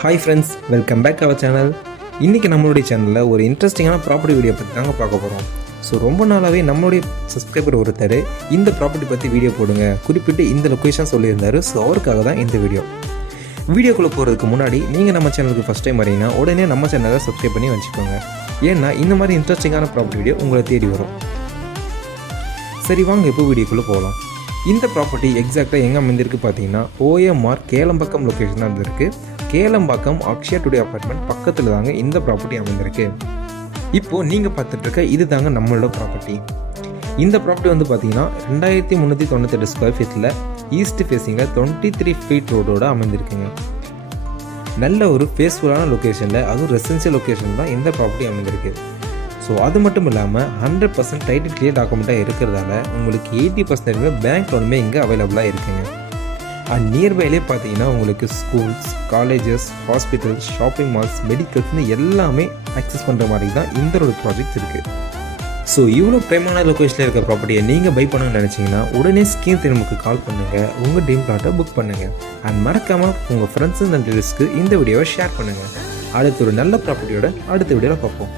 Hi friends, welcome back our channel. இன்றைக்கி நம்மளுடைய சேனலில் ஒரு இன்ட்ரெஸ்டிங்கான ப்ராப்பர்ட்டி வீடியோ பற்றி தாங்க பார்க்க போகிறோம். ஸோ ரொம்ப நாளாகவே நம்மளுடைய சப்ஸ்கிரைபர் ஒருத்தர் இந்த ப்ராப்பர்ட்டி பற்றி வீடியோ போடுங்க, குறிப்பிட்டு இந்த லொக்கேஷன் சொல்லியிருந்தார். ஸோ அவருக்காக தான் இந்த வீடியோக்குள்ளே போகிறதுக்கு முன்னாடி நீங்கள் நம்ம சேனலுக்கு ஃபஸ்ட் டைம் வரீங்கன்னா உடனே நம்ம சேனலை சப்ஸ்கிரைப் பண்ணி வச்சுக்கோங்க. ஏன்னா இந்த மாதிரி இன்ட்ரெஸ்டிங்கான ப்ராப்பர்ட்டி வீடியோ உங்களை தேடி வரும். சரி வாங்க இப்போ வீடியோக்குள்ளே போகலாம். இந்த ப்ராப்பர்ட்டி எக்ஸாக்டாக எங்கே அமைந்திருக்கு பார்த்தீங்கன்னா ஓஎம்ஆர் கேளம்பாக்கம் லொக்கேஷன் தான் இருந்திருக்கு. கேளம்பாக்கம் அக்ஷயா டுடே அப்பார்ட்மெண்ட் பக்கத்தில் தாங்க இந்த ப்ராப்பர்ட்டி அமைந்திருக்கு. இப்போது நீங்கள் பார்த்துட்டு இருக்க இது தாங்க நம்மளோட ப்ராப்பர்ட்டி. இந்த ப்ராப்பர்ட்டி வந்து பார்த்தீங்கன்னா 2398 ஸ்கொயர் ஃபீட்டில் ஈஸ்ட் ஃபேஸிங்கில் 23 ஃபீட் ரோடோடு அமைந்திருக்குங்க. நல்ல ஒரு ஃபேஸ்ஃபுல்லான லொக்கேஷனில், அதுவும் ரெசிடென்ஷியல் லொக்கேஷன் தான் இந்த ப்ராப்பர்ட்டி அமைந்திருக்கு. ஸோ அது மட்டும் இல்லாமல் 100% டைட்டில் கிளியர் டாக்குமெண்ட்டாக இருக்கிறதால உங்களுக்கு 80% பேங்க் லோனுமே இங்கே அவைலபிளாக இருக்குங்க. அண்ட் நியர்பைலே பார்த்தீங்கன்னா உங்களுக்கு schools, colleges, hospitals, shopping malls, மெடிக்கல்ஸ்னு எல்லாமே அக்சஸ் பண்ணுற மாதிரி தான் இந்த ஒரு ப்ராஜெக்ட் இருக்குது. ஸோ இவ்வளோ பிரேமான லொக்கேஷனில் இருக்க ப்ராப்பர்ட்டியை நீங்கள் பை பண்ணணும்னு நினச்சிங்கன்னா உடனே ஸ்கீம் நமக்கு கால் பண்ணுங்கள், உங்கள் ட்ரீம் பிளாட்டை புக் பண்ணுங்கள். அண்ட் மறக்காமல் உங்கள் ஃப்ரெண்ட்ஸ் அண்ட் ரிலேட்டிவ்ஸ்க்கு இந்த வீடியோவை ஷேர் பண்ணுங்கள். அடுத்து ஒரு நல்ல ப்ராப்பர்ட்டியோட அடுத்த வீடியோவில் பார்ப்போம்.